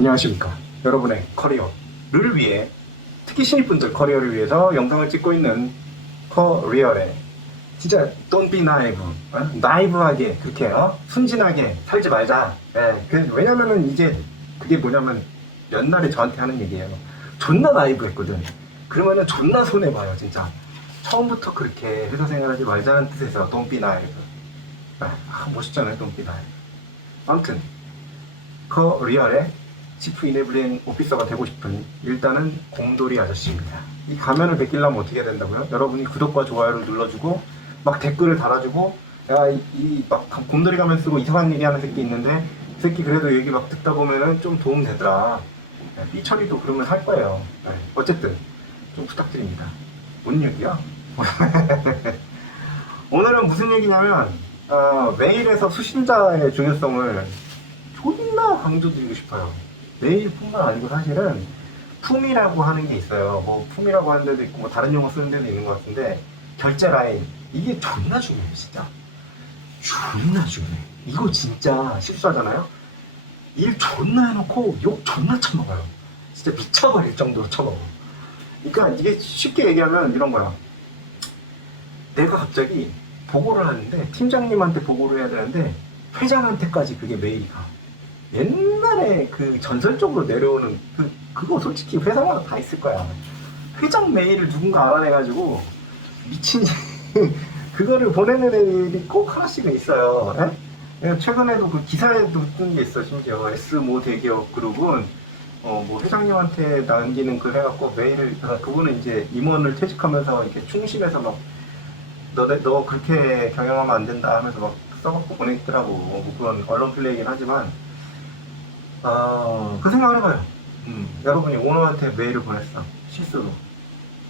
안녕하십니까. 여러분의 커리어를 위해, 특히 신입분들 커리어를 위해서 영상을 찍고 있는 커리어에 진짜 don't be naive, 나이브하게 그렇게 순진하게 살지 말자. 왜냐면은 이제 그게 뭐냐면 옛날에 저한테 하는 얘기예요. 존나 나이브 했거든. 그러면은 존나 손해봐요 진짜. 처음부터 그렇게 회사 생활하지 말자는 뜻에서 don't be naive. 멋있잖아요 don't be naive. 아무튼 커리어에 치프 이네블링 오피서가 되고 싶은 일단은 곰돌이 아저씨입니다. 이 가면을 벗기려면 어떻게 해야 된다고요? 여러분이 구독과 좋아요를 눌러주고 막 댓글을 달아주고, 막 곰돌이 가면 쓰고 이상한 얘기 하는 새끼 있는데 그 새끼 그래도 얘기 막 듣다 보면은 좀 도움 되더라. 삐 처리도 그러면 할 거예요. 어쨌든 좀 부탁드립니다. 뭔 얘기야? 오늘은 무슨 얘기냐면 메일에서 수신자의 중요성을 존나 강조드리고 싶어요. 메일뿐만 아니고 사실은 품이라고 하는 게 있어요. 뭐 품이라고 하는 데도 있고 뭐 다른 용어 쓰는 데도 있는 것 같은데, 결제 라인 이게 존나 중요해요. 진짜 존나 중요해. 이거 진짜 실수하잖아요. 일 존나 해놓고 욕 존나 쳐먹어요. 진짜 미쳐버릴 정도로 쳐먹어. 그러니까 이게 쉽게 얘기하면 이런 거야. 내가 갑자기 보고를 하는데 팀장님한테 보고를 해야 되는데 회장한테까지 그게 메일이 가. 옛날에 그 전설적으로 내려오는 그거 솔직히 회사마다 다 있을 거야. 회장 메일을 누군가 알아내가지고 미친 그거를 보내는 애들이 꼭 하나씩은 있어요. 에? 최근에도 그 기사에도 뜬 게 있어. 심지어 S모 대기업 그룹은 뭐 회장님한테 남기는 글 해갖고 메일을, 그분은 이제 임원을 퇴직하면서 이렇게 충실해서 막 너 그렇게 경영하면 안 된다 하면서 막 써갖고 보냈더라고. 뭐 그런 언론 플레이긴 하지만 그 생각을 해봐요. 여러분이 오너한테 메일을 보냈어. 실수로.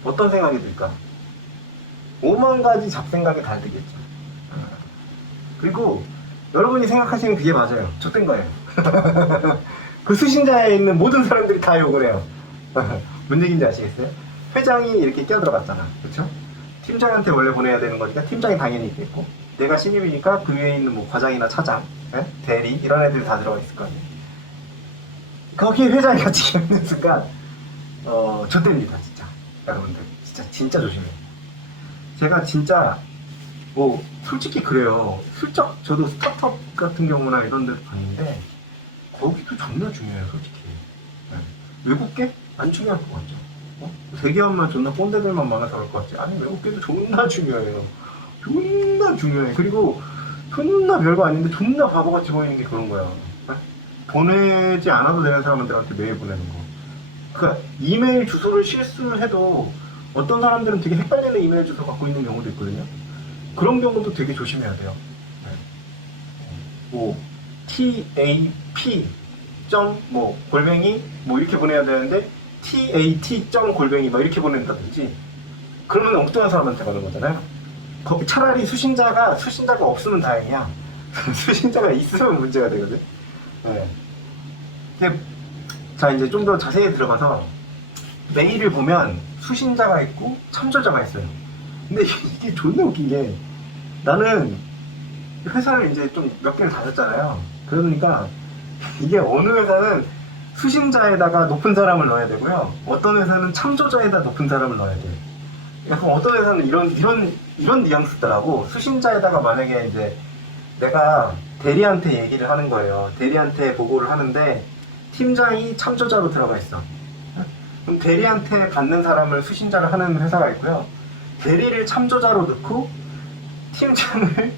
어떤 생각이 들까? 5만 가지 잡생각이 다 들겠죠. 그리고 여러분이 생각하시는 그게 맞아요. 좆된 거예요. 그 수신자에 있는 모든 사람들이 다 욕을 해요. 뭔 얘기인지 아시겠어요? 회장이 이렇게 끼어들어갔잖아. 그렇죠? 팀장한테 원래 보내야 되는 거니까 팀장이 당연히 있겠고, 내가 신입이니까 그 위에 있는 뭐 과장이나 차장, 대리 이런 애들 다 들어가 있을 거 아니에요. 거기에 회장이 같이 있는 순간 좆됩니다 진짜. 여러분들 진짜 조심해요. 제가 진짜 뭐 솔직히 그래요. 슬쩍 저도 스타트업 같은 경우나 이런 데도 봤는데 거기도 존나 중요해요 솔직히. 외국계? 안 중요할 것 같죠. 대기업만 존나 꼰대들만 많아서 그럴 것 같지. 아니 외국계도 존나 중요해요. 존나 중요해. 그리고 존나 별거 아닌데 존나 바보같이 보이는 게 그런 거야. 보내지 않아도 되는 사람들한테 메일 보내는 거. 그러니까 이메일 주소를 실수를 해도 어떤 사람들은 되게 헷갈리는 이메일 주소 갖고 있는 경우도 있거든요. 그런 경우도 되게 조심해야 돼요. 뭐 tap 뭐 골뱅이 뭐 이렇게 보내야 되는데 tat 골뱅이 뭐 이렇게 보낸다든지, 그러면 엉뚱한 사람한테 가는 거잖아요. 차라리 수신자가 없으면 다행이야. 수신자가 있으면 문제가 되거든. 자, 이제 좀 더 자세히 들어가서 메일을 보면 수신자가 있고 참조자가 있어요. 근데 이게 존나 웃긴 게, 나는 회사를 이제 좀 몇 개를 다녔잖아요. 그러니까 이게 어느 회사는 수신자에다가 높은 사람을 넣어야 되고요, 어떤 회사는 참조자에다 높은 사람을 넣어야 돼요. 그럼 어떤 회사는 이런 뉘앙스더라고. 수신자에다가 만약에 이제 내가 대리한테 얘기를 하는 거예요. 대리한테 보고를 하는데 팀장이 참조자로 들어가 있어. 그럼 대리한테 받는 사람을 수신자를 하는 회사가 있고요, 대리를 참조자로 넣고 팀장을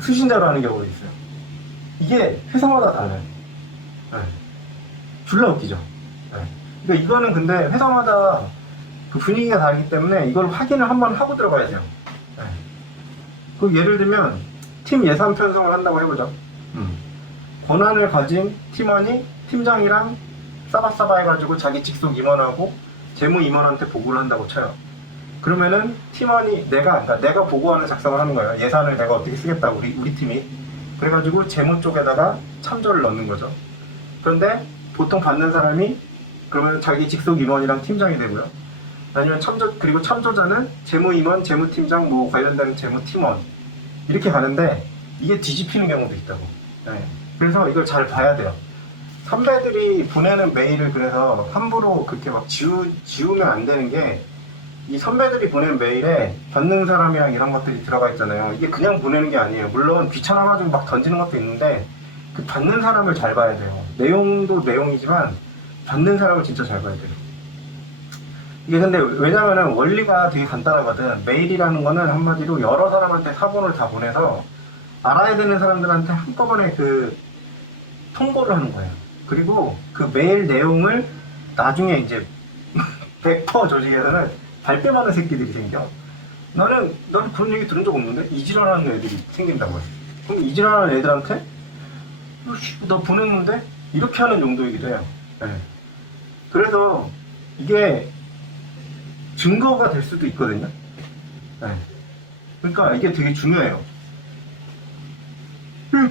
수신자로 하는 경우도 있어요. 이게 회사마다 달라요. 졸라 웃기죠. 그러니까 이거는 근데 회사마다 그 분위기가 다르기 때문에 이걸 확인을 한번 하고 들어가야 돼요. 그 예를 들면 팀 예산 편성을 한다고 해보죠. 권한을 가진 팀원이 팀장이랑 싸바싸바 해가지고 자기 직속 임원하고 재무 임원한테 보고를 한다고 쳐요. 그러면은 팀원이 내가 보고안을 작성을 하는 거예요. 예산을 내가 어떻게 쓰겠다고 우리 팀이. 그래가지고 재무 쪽에다가 참조를 넣는 거죠. 그런데 보통 받는 사람이 그러면 자기 직속 임원이랑 팀장이 되고요. 아니면 그리고 참조자는 재무 임원, 재무 팀장, 뭐 관련된 재무 팀원 이렇게 가는데, 이게 뒤집히는 경우도 있다고. 그래서 이걸 잘 봐야 돼요. 선배들이 보내는 메일을 그래서 함부로 그렇게 막 지우면 안 되는 게, 이 선배들이 보낸 메일에 받는 사람이랑 이런 것들이 들어가 있잖아요. 이게 그냥 보내는 게 아니에요. 물론 귀찮아가지고 막 던지는 것도 있는데, 그 받는 사람을 잘 봐야 돼요. 내용도 내용이지만 받는 사람을 진짜 잘 봐야 돼요. 이게 근데 왜냐면은 원리가 되게 간단하거든. 메일이라는 거는 한마디로 여러 사람한테 사본을 다 보내서 알아야 되는 사람들한테 한꺼번에 그 통보를 하는 거예요. 그리고 그 메일 내용을 나중에 이제 100% 조직에서는 발뺌하는 새끼들이 생겨. 나는 그런 얘기 들은 적 없는데? 이지랄하는 애들이 생긴다고 했어. 그럼 이지랄하는 애들한테 나 보냈는데? 이렇게 하는 용도이기도 해요. 네. 그래서 이게 증거가 될 수도 있거든요. 네. 그러니까 이게 되게 중요해요.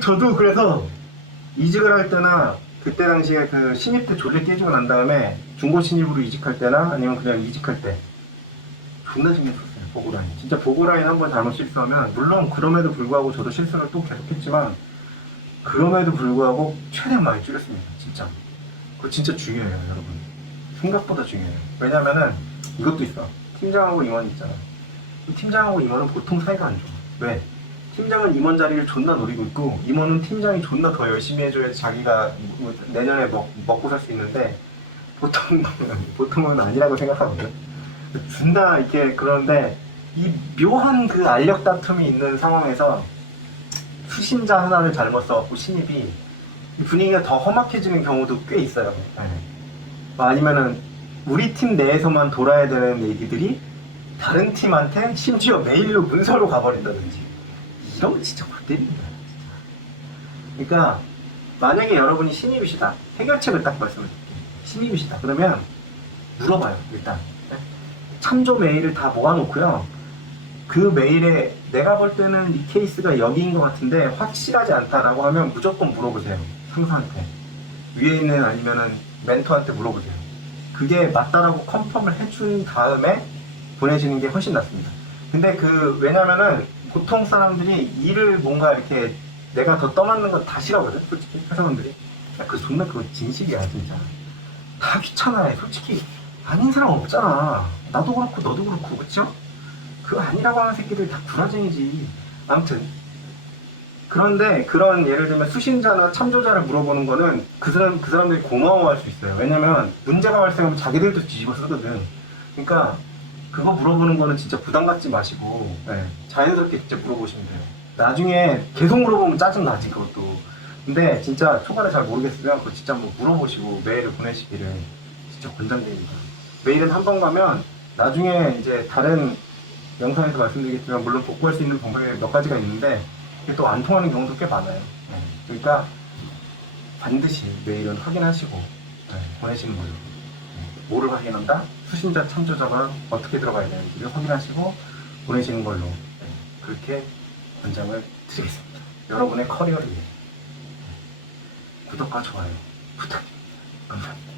저도 그래서 이직을 할 때나 그때 당시에 그 신입 때 졸리 깨지고 난 다음에 중고 신입으로 이직할 때나 아니면 그냥 이직할 때 존나 신경 썼어요. 보고라인. 진짜 보고라인 한번 잘못 실수하면, 물론 그럼에도 불구하고 저도 실수를 또 계속했지만 그럼에도 불구하고 최대한 많이 줄였습니다. 진짜. 그거 진짜 중요해요, 여러분. 생각보다 중요해요. 왜냐면은 이것도 있어. 팀장하고 임원 있잖아. 팀장하고 임원은 보통 사이가 안 좋아. 왜? 팀장은 임원 자리를 존나 노리고 있고, 임원은 팀장이 존나 더 열심히 해줘야 자기가 내년에 먹고 살 수 있는데, 보통은 아니라고 생각하거든. 준다 이렇게. 그런데 이 묘한 그 알력 다툼이 있는 상황에서 수신자 하나를 잘못 써갖고 신입이 분위기가 더 험악해지는 경우도 꽤 있어요. 네. 아니면은 우리 팀 내에서만 돌아야 되는 얘기들이 다른 팀한테 심지어 메일로 문서로 가버린다든지, 이런 거 진짜 골 때립니다. 그러니까 만약에 여러분이 신입이시다, 해결책을 딱 말씀드릴게요. 신입이시다 그러면 물어봐요. 일단 참조 메일을 다 모아놓고요, 그 메일에 내가 볼 때는 이 케이스가 여기인 것 같은데 확실하지 않다라고 하면 무조건 물어보세요. 상사한테, 위에 있는 아니면은 멘토한테 물어보세요. 그게 맞다라고 컨펌을 해준 다음에 보내시는 게 훨씬 낫습니다. 근데 왜냐면은 보통 사람들이 일을 뭔가 이렇게 내가 더 떠맡는 건 다 싫어하거든, 솔직히. 회사원들이 존나 그거 진실이야 진짜. 다 귀찮아해 솔직히. 아닌 사람 없잖아. 나도 그렇고 너도 그렇고, 그쵸? 그거 아니라고 하는 새끼들 다 구라쟁이지. 아무튼 그런데 그런 예를 들면 수신자나 참조자를 물어보는 거는 그 사람들이 고마워할 수 있어요. 왜냐면 문제가 발생하면 자기들도 뒤집어 쓰거든. 그러니까 그거 물어보는 거는 진짜 부담 갖지 마시고, 네, 자연스럽게 진짜 물어보시면 돼요. 나중에 계속 물어보면 짜증나지 그것도. 근데 진짜 초반에 잘 모르겠으면 그거 진짜 한번 물어보시고 메일을 보내시기를 진짜 권장드립니다. 메일은 한 번 가면 나중에 이제 다른 영상에서 말씀드리겠지만, 물론 복구할 수 있는 방법이 몇 가지가 있는데 이게 또 안 통하는 경우도 꽤 많아요. 네. 그러니까 반드시 메일은 확인하시고, 네, 보내시는 걸로. 네. 뭐를 확인한다? 수신자 참조자가 어떻게 들어가야 되는지를 확인하시고 보내시는 걸로. 네. 그렇게 권장을 드리겠습니다. 여러분의 커리어를 위해. 구독과 좋아요 부탁드립니다. 감사합니다.